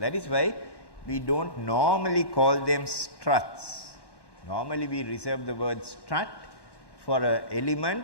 That is why we don't normally call them struts. Normally we reserve the word strut for an element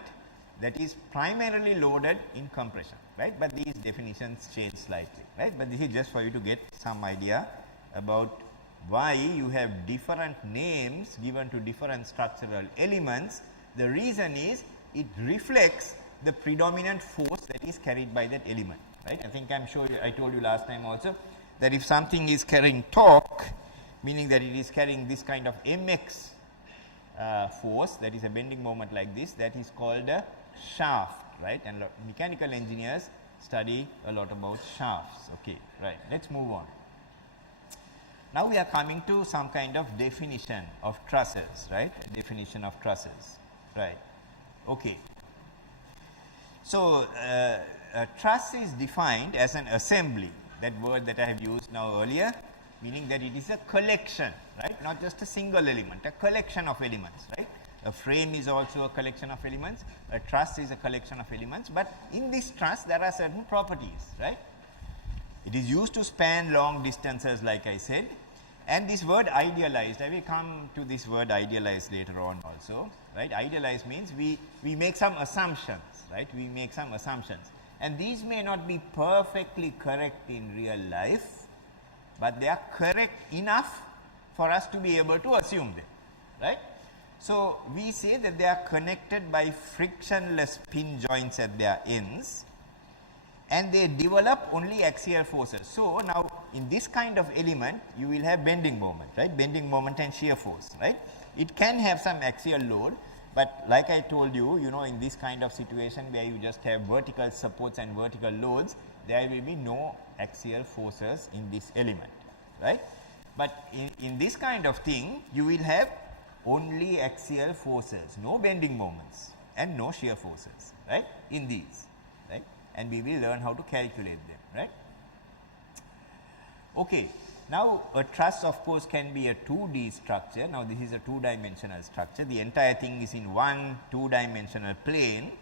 that is primarily loaded in compression, right? But these definitions change slightly, right? But this is just for you to get some idea about why you have different names given to different structural elements. The reason is it reflects the predominant force that is carried by that element, right? I think I'm sure I told you last time also that if something is carrying torque, meaning that it is carrying this kind of mx force, that is a bending moment like this, that is called a shaft, right? And mechanical engineers study a lot about shafts. Okay, right. Let's move on. Now we are coming to some kind of definition of trusses, right? Definition of trusses, right? Okay. So a truss is defined as an assembly. That word that I have used now earlier, meaning that it is a collection, right? Not just a single element, a collection of elements, right? A frame is also a collection of elements, a truss is a collection of elements, but in this truss there are certain properties, right? It is used to span long distances, like I said, and this word idealized, I will come to this word idealized later on also, right? Idealized means we make some assumptions, right? We make some assumptions. And these may not be perfectly correct in real life, but they are correct enough for us to be able to assume them, right? So we say that they are connected by frictionless pin joints at their ends, and they develop only axial forces. So now in this kind of element you will have bending moment, right? Bending moment and shear force, right? It can have some axial load, but like I told you, you know, in this kind of situation where you just have vertical supports and vertical loads, there will be no axial forces in this element, right? But in this kind of thing, you will have only axial forces, no bending moments and no shear forces, right, in these, right? And we will learn how to calculate them, right? Okay. Now a truss of course can be a 2D structure. Now this is a 2-dimensional structure. The entire thing is in one 2-dimensional plane,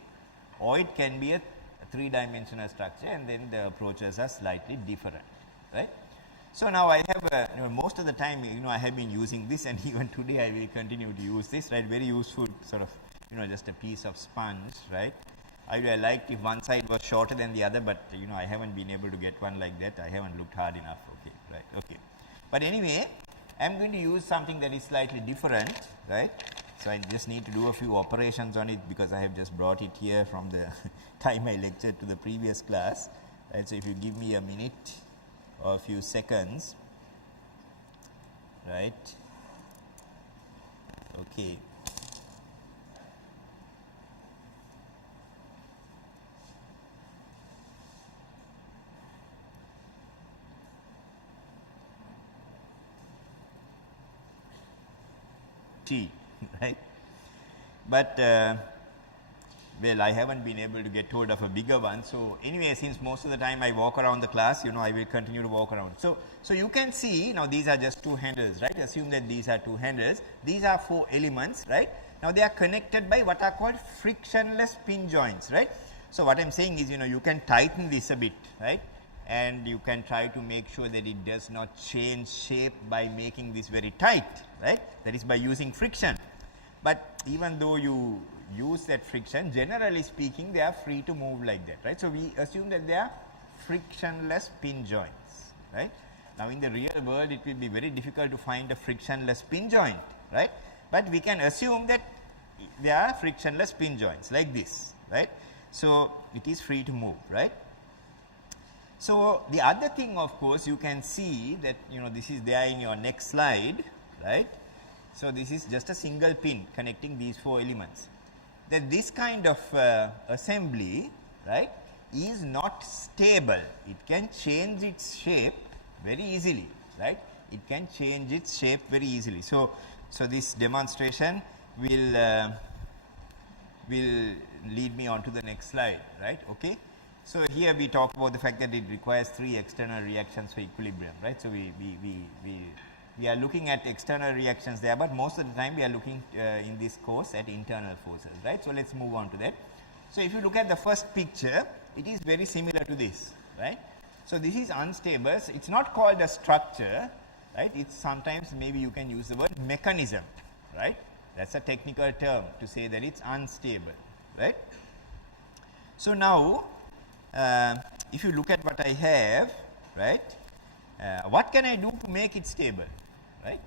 or it can be a 3-dimensional structure, and then the approaches are slightly different, right? So now I have you know, most of the time, you know, I have been using this, and even today I will continue to use this, right? Very useful, sort of, you know, just a piece of sponge, right? I liked if one side was shorter than the other, but you know, I haven't been able to get one like that. I haven't looked hard enough. Okay, right, okay. But anyway, I am going to use something that is slightly different, right? So I just need to do a few operations on it because I have just brought it here from the time I lectured to the previous class, right? So if you give me a minute or a few seconds, right? Okay. T, right? But well, I haven't been able to get hold of a bigger one. So anyway, since most of the time I walk around the class, you know, I will continue to walk around. So you can see now these are just two handles, right? Assume that these are two handles. These are 4 elements, right? Now they are connected by what are called frictionless pin joints, right? So what I'm saying is, you know, you can tighten this a bit, right? And you can try to make sure that it does not change shape by making this very tight, right? That is by using friction. But even though you use that friction, generally speaking, they are free to move like that, right? So we assume that they are frictionless pin joints, right? Now in the real world, it will be very difficult to find a frictionless pin joint, right? But we can assume that they are frictionless pin joints like this, right? So it is free to move, right? So the other thing, of course, you can see that, you know, this is there in your next slide, right? So this is just a single pin connecting these 4 elements. That this kind of assembly, right, is not stable. It can change its shape very easily, right? It can change its shape very easily. So this demonstration will lead me on to the next slide, right? Okay. So here we talk about the fact that it requires 3 external reactions for equilibrium, right? So we are looking at external reactions there, but most of the time we are looking in this course at internal forces, right? So let's move on to that. So if you look at the first picture, it is very similar to this, right? So this is unstable. It's not called a structure, right? It's sometimes maybe you can use the word mechanism, right? That's a technical term to say that it's unstable, right? So now, if you look at what I have, right? What can I do to make it stable, right?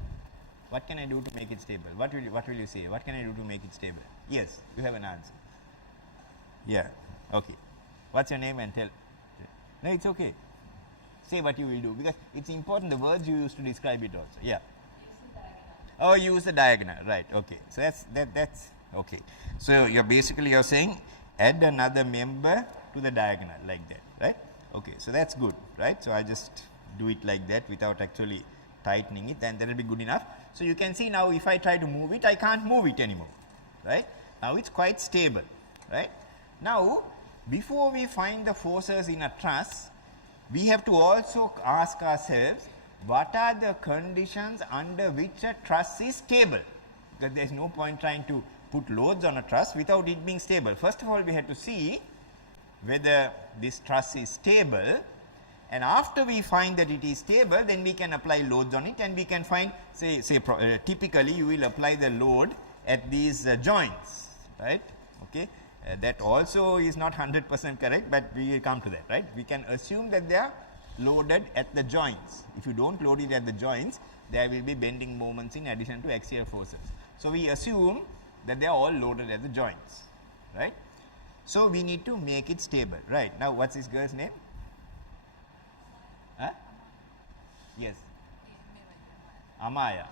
What can I do to make it stable? What will you say? What can I do to make it stable? Yes, you have an answer. Yeah. Okay. What's your name and tell? No, it's okay. Say what you will do, because it's important the words you use to describe it also. Yeah. Oh, use the diagonal, right? Okay. So that's okay. So you're saying add another member to the diagonal like that, right? Okay. So that's good, right? So I just do it like that without actually tightening it, and that will be good enough. So you can see now if I try to move it, I can't move it anymore, right? Now it's quite stable, right? Now, before we find the forces in a truss, we have to also ask ourselves, what are the conditions under which a truss is stable? Because there is no point trying to put loads on a truss without it being stable. First of all, we have to see whether this truss is stable, and after we find that it is stable, then we can apply loads on it, and we can find, typically you will apply the load at these joints, right? Okay. That also is not 100% correct, but we will come to that, right? We can assume that they are loaded at the joints. If you don't load it at the joints, there will be bending moments in addition to axial forces. So we assume that they are all loaded at the joints, right? So we need to make it stable, right? Now what's this girl's name? Huh? Yes. Amaya,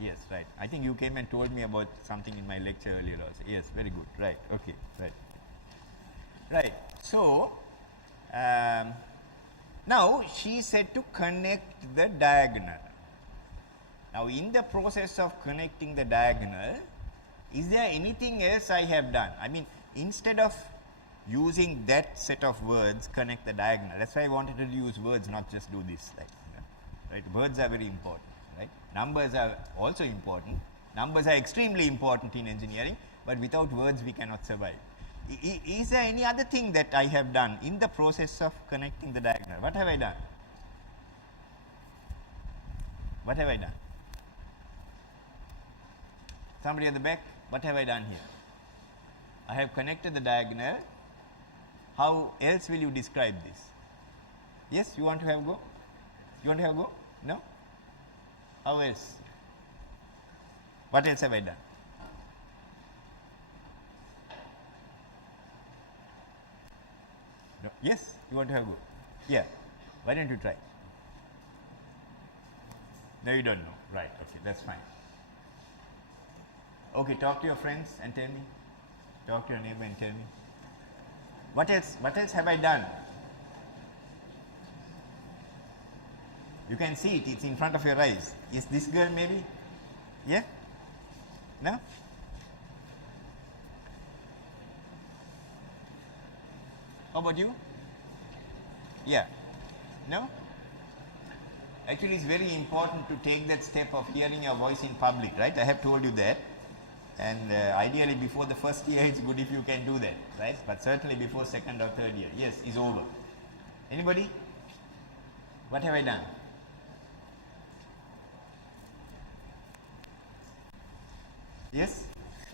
yes, right. I think you came and told me about something in my lecture earlier also. Yes, very good, right, okay, right. Right, so, now she said to connect the diagonal. Now in the process of connecting the diagonal, is there anything else I have done? I mean, instead of using that set of words, connect the diagonal, that's why I wanted to use words, not just do this, like, right, words are very important. Right? Numbers are also important. Numbers are extremely important in engineering, but without words we cannot survive. Is there any other thing that I have done in the process of connecting the diagonal? What have I done? What have I done? Somebody at the back, what have I done here? I have connected the diagonal. How else will you describe this? Yes, you want to have a go? You want to have a go? No? How else? What else have I done? No. Yes, you want to have a go? Yeah. Why don't you try? No, you don't know. Right, okay, that's fine. Okay, talk to your friends and tell me. Talk to your neighbor and tell me. What else have I done? You can see it, it's in front of your eyes. Is this girl maybe? Yeah? No? How about you? Yeah? No? Actually, it's very important to take that step of hearing your voice in public, right? I have told you that. And ideally before the first year, it's good if you can do that, right? But certainly before second or third year. Yes, it's over. Anybody? What have I done? Yes?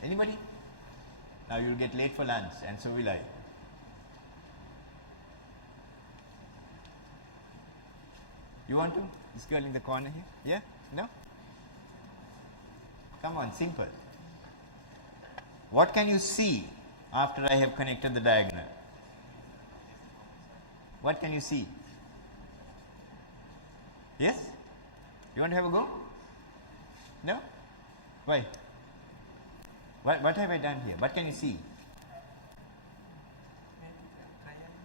Anybody? Now you'll get late for lunch, and so will I. You want to? This girl in the corner here? Yeah? No? Come on, simple. What can you see after I have connected the diagonal? What can you see? Yes? You want to have a go? No? Why? What have I done here? What can you see?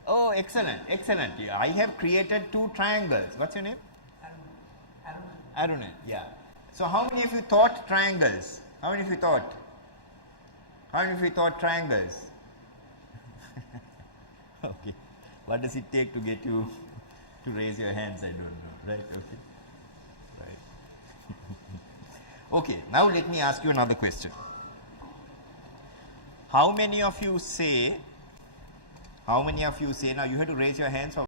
Oh, excellent, excellent. I have created two triangles. What's your name? Aruna. Yeah. So how many of you thought triangles? How many of you thought? How many of you thought triangles? Okay. What does it take to get you to raise your hands? I don't know. Right? Okay. Right. Okay. Now let me ask you another question. How many of you say, now you have to raise your hands for